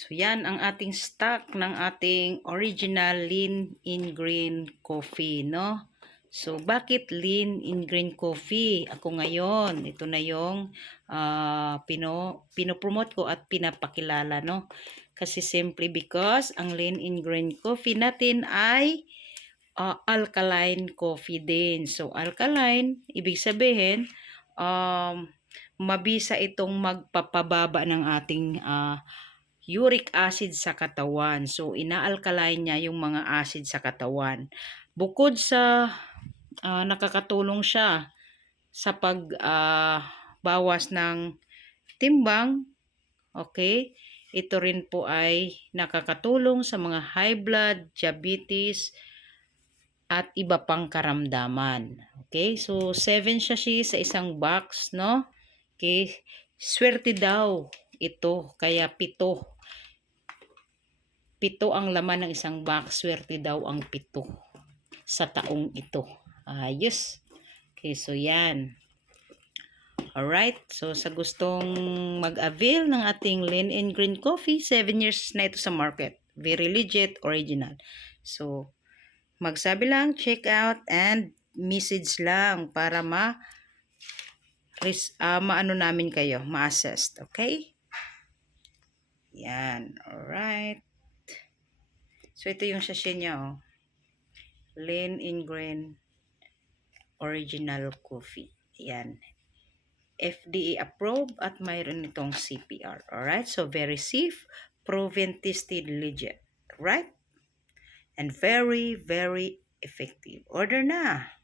So, yan ang ating stock ng ating original Lean in Green Coffee, no? So, bakit Lean in Green Coffee? Ako ngayon, ito na yung pinopromote ko at pinapakilala, no? Kasi simply because ang Lean in Green Coffee natin ay alkaline coffee din. So, alkaline, ibig sabihin, mabisa itong magpapababa ng ating uric acid sa katawan. So, ina-alkaline niya yung mga acid sa katawan. Bukod sa nakakatulong siya sa pagbawas ng timbang, okay? Ito rin po ay nakakatulong sa mga high blood, diabetes, at iba pang karamdaman. Okay? So, 7 sachet sa isang box, no? Okay? Swerte daw ito, kaya 7. 7 ang laman ng isang box, swerte daw ang 7 sa taong ito. Ayos. Okay, so yan. Alright, so sa gustong mag-avail ng ating Lean in Green Coffee, 7 years na ito sa market. Very legit, original. So, magsabi lang, check out and message lang para maano namin kayo, ma-assessed. Okay? Yan. Alright. So, ito yung sachet niya, oh. Lean in Green Original Coffee. Yan. FDA approved at mayroon itong CPR. Alright? So, very safe, proven, tested, legit. Right? And very, very effective. Order na!